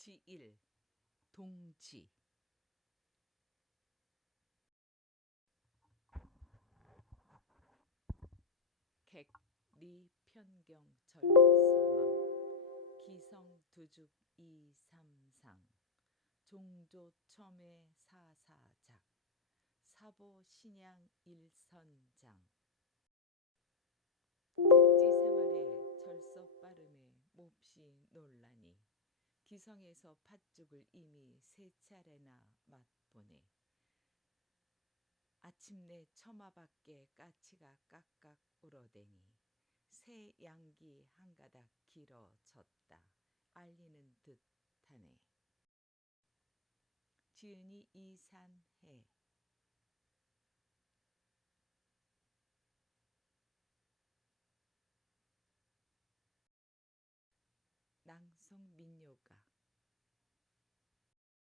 지1 동지 객리 편경 절서망 기성두죽 이삼상 종조첨회 사사작 사보신양 일선장 객지 생활에 절서 빠름에 몹시 놀라니 기성에서 팥죽을 이미 세 차례나 맛보네. 아침내 처마 밖에 까치가 깍깍 울어대니 새 양기 한 가닥 길어졌다 알리는 듯하네. 지은이 이산해 낭송 민요가